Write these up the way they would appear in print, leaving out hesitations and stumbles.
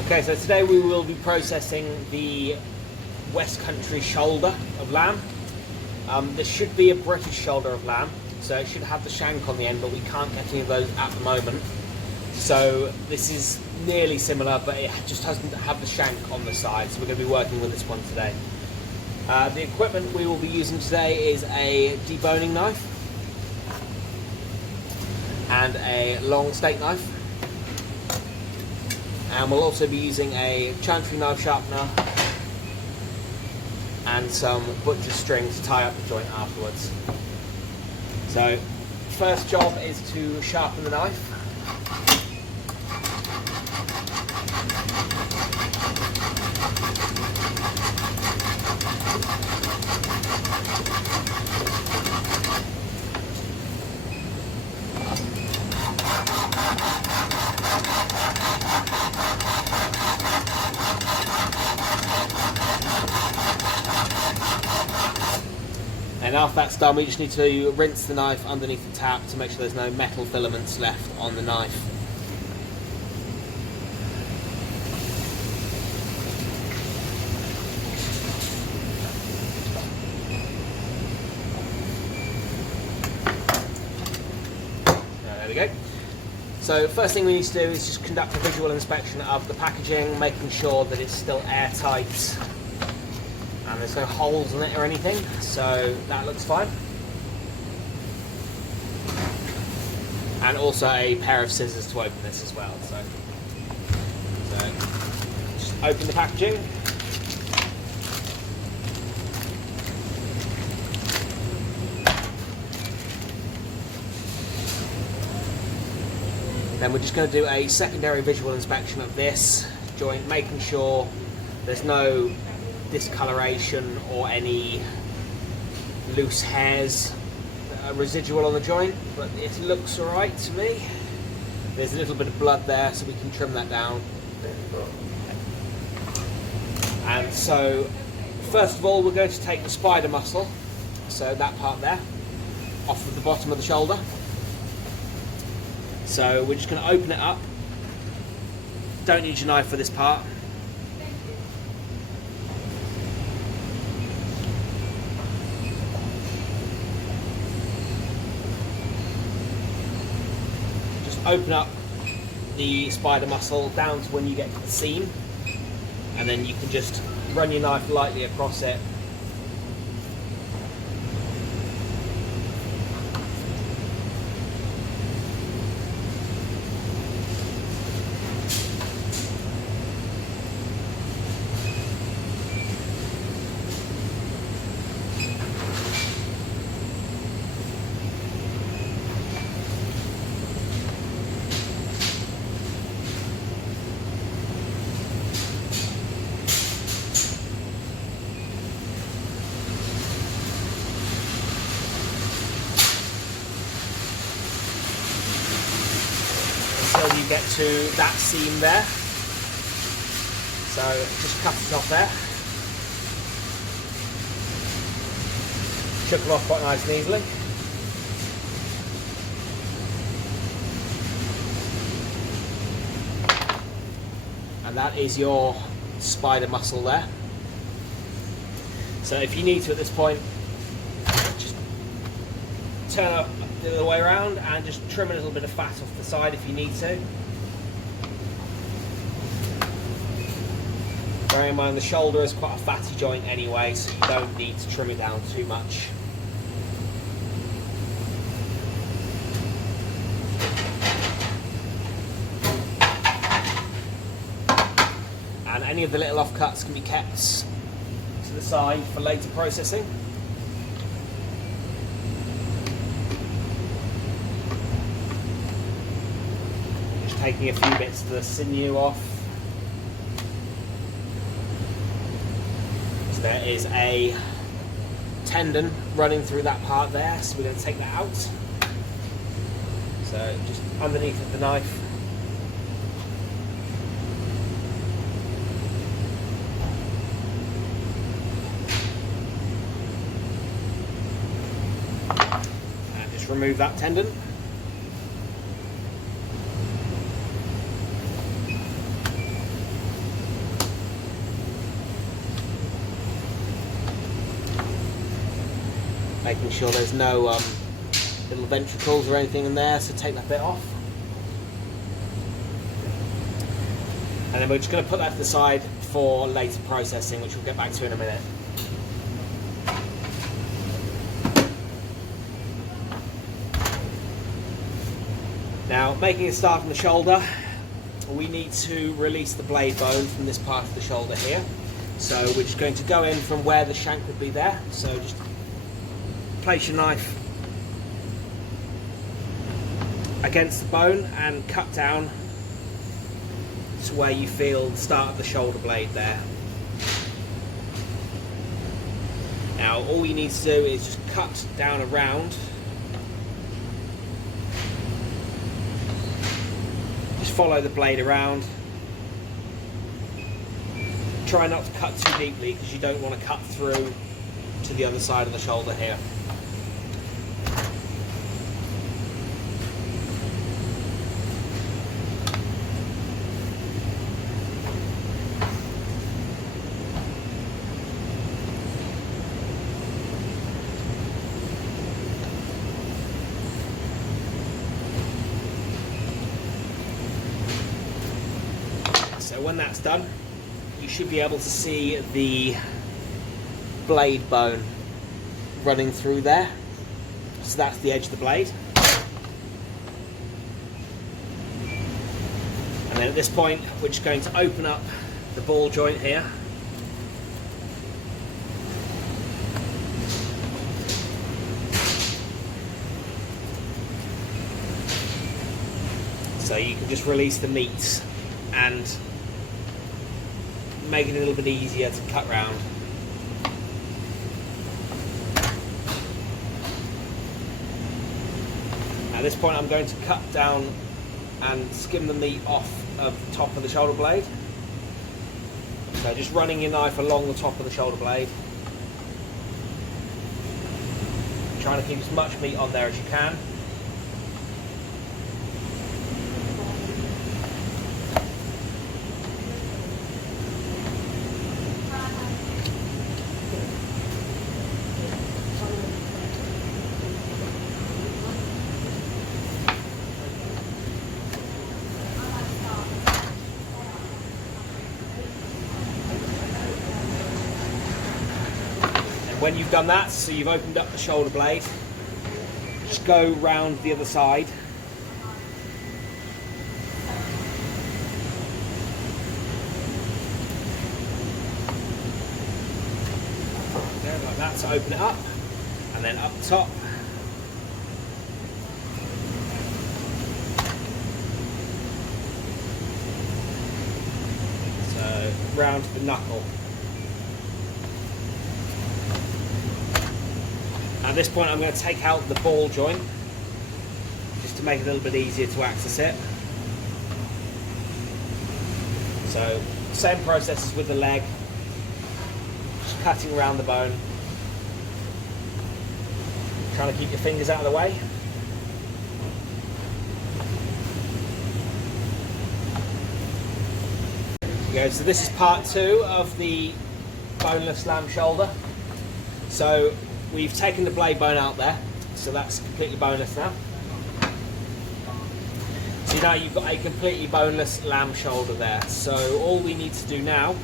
Okay, so today we will be processing the West Country shoulder of lamb. This should be a British shoulder of lamb, so it should have the shank on the end, but we can't get any of those at the moment. So this is nearly similar, but it just doesn't have the shank on the side, so we're going to be working with this one today. The equipment we will be using today is a deboning knife and a long steak knife. And we'll also be using a chantry knife sharpener and some butcher's string to tie up the joint afterwards. So, first job is to sharpen the knife. And after that's done, we just need to rinse the knife underneath the tap to make sure there's no metal filaments left on the knife. There we go. So first thing we need to do is just conduct a visual inspection of the packaging, making sure that it's still airtight and there's no holes in it or anything, so that looks fine. And also a pair of scissors to open this as well. So just open the packaging. Then we're just going to do a secondary visual inspection of this joint, making sure there's no discoloration or any loose hairs that are residual on the joint, but it looks alright to me. There's a little bit of blood there, so we can trim that down. And so first of all, we're going to take the spider muscle, so that part there, off of the bottom of the shoulder. So we're just going to open it up. Don't need your knife for this part. Open up the spider muscle down to when you get to the seam, and then you can just run your knife lightly across it. Until you get to that seam there. So just cut it off there. Chuck it off quite nice and easily. And that is your spider muscle there. So if you need to at this point, just turn up the other way around and just trim a little bit of fat off the side if you need to. Bearing in mind the shoulder is quite a fatty joint anyway, so you don't need to trim it down too much. And any of the little offcuts can be kept to the side for later processing. Taking a few bits of the sinew off. So there is a tendon running through that part there, so we're going to take that out. So just underneath of the knife. And just remove that tendon. making sure there's no little ventricles or anything in there, so take that bit off. And then we're just going to put that to the side for later processing, which we'll get back to in a minute. Now, making a start on the shoulder, we need to release the blade bone from this part of the shoulder here. So we're just going to go in from where the shank would be there. So just place your knife against the bone and cut down to where you feel the start of the shoulder blade there. Now all you need to do is just cut down around. Just follow the blade around. Try not to cut too deeply because you don't want to cut through to the other side of the shoulder here. So when that's done, you should be able to see the blade bone running through there. So that's the edge of the blade. And then at this point, we're just going to open up the ball joint here. So you can just release the meat and make it a little bit easier to cut round. At this point I'm going to cut down and skim the meat off of the top of the shoulder blade. So just running your knife along the top of the shoulder blade. Trying to keep as much meat on there as you can. When you've done that, so you've opened up the shoulder blade, just go round the other side. There, like that, to open it up, and then up top. So round to the knuckle. At this point I'm going to take out the ball joint just to make it a little bit easier to access it. So same process as with the leg, just cutting around the bone, trying to keep your fingers out of the way. There we go. So this is part 2 of the boneless lamb shoulder. So we've taken the blade bone out there, so that's completely boneless now. So now you've got a completely boneless lamb shoulder there. So all we need to do now,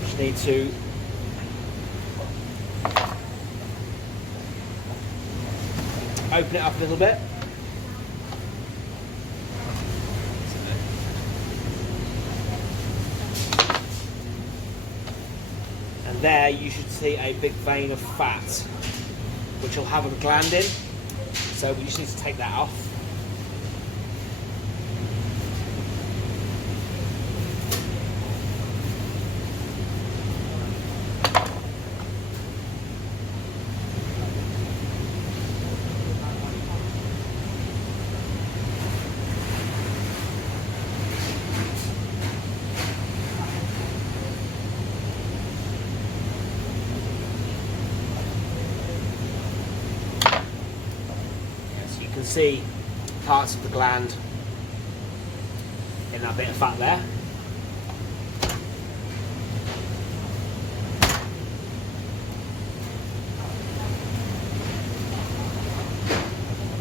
just need to open it up a little bit. There you should see a big vein of fat which will have a gland in, so we just need to take that off. See parts of the gland in that bit of fat there.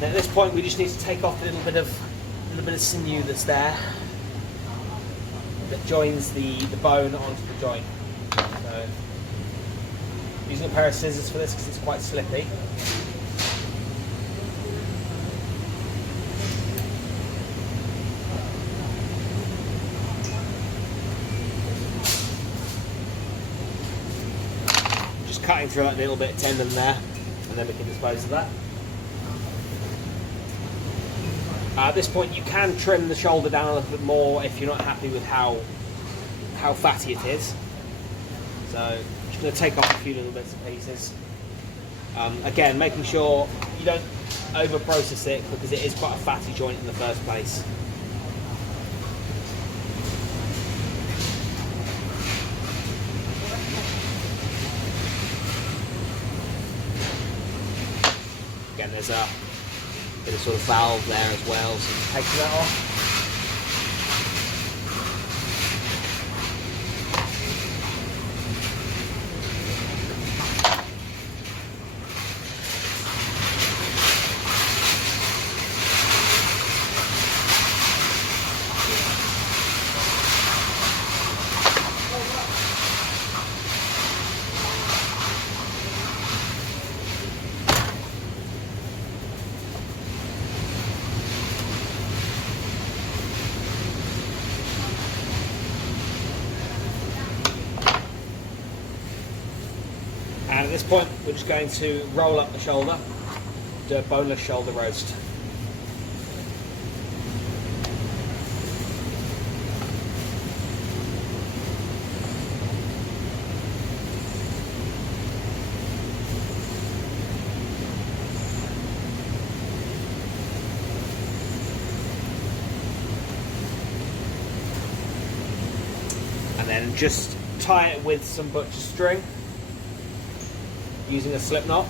And at this point, we just need to take off a little bit of sinew that's there that joins the bone onto the joint. So, using a pair of scissors for this because it's quite slippy. Just cutting through that little bit of tendon there, and then we can dispose of that. At this point, you can trim the shoulder down a little bit more if you're not happy with how fatty it is. So I'm just going to take off a few little bits and pieces. Again, making sure you don't over-process it because it is quite a fatty joint in the first place. Again, there's a bit of sort of valve there as well, so just taking that off. And at this point, we're just going to roll up the shoulder, do a boneless shoulder roast. And then just tie it with some butcher string, using a slip knot.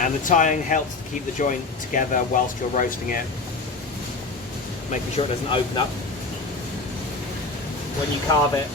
And the tying helps to keep the joint together whilst you're roasting it, making sure it doesn't open up when you carve it.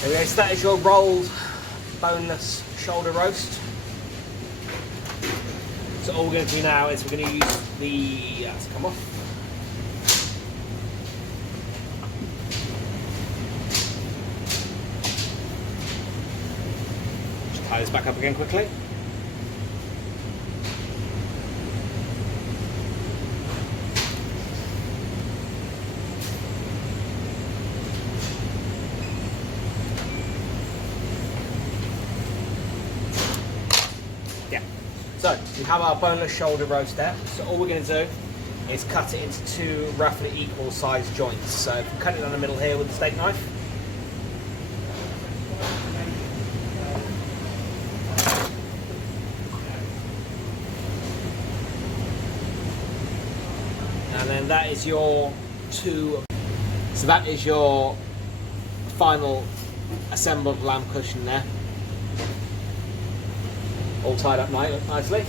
There we go, so that is your rolled boneless shoulder roast. So all we're going to do now is we're going to use the, let's come off. Just tie this back up again quickly. Yeah, so we have our boneless shoulder roast there. So all we're going to do is cut it into two roughly equal sized joints. So if we cut it down the middle here with a steak knife. And then that is your two So that is your final assembled lamb cushion there. All tied up nicely.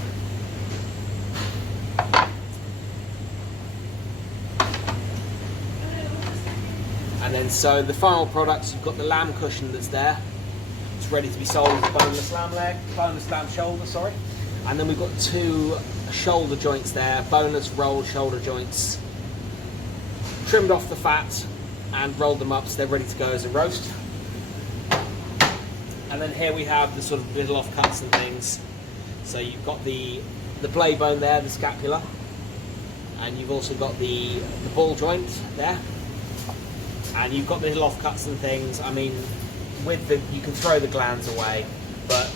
And then so the final products, you've got the lamb cushion that's there. It's ready to be sold as boneless lamb shoulder, sorry. And then we've got 2 shoulder joints there, boneless rolled shoulder joints. Trimmed off the fat and rolled them up so they're ready to go as a roast. And then here we have the sort of little offcuts and things. So you've got the blade bone there, the scapula, and you've also got the ball joint there. And you've got the little offcuts and things. I mean, you can throw the glands away, but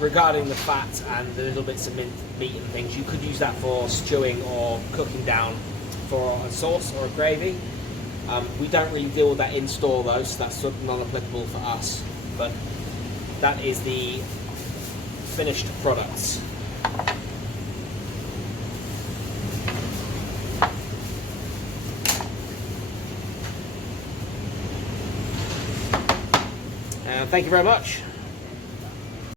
regarding the fat and the little bits of meat and things, you could use that for stewing or cooking down for a sauce or a gravy. We don't really deal with that in store though, so that's sort of non-applicable for us. But that is the finished products. Thank you very much.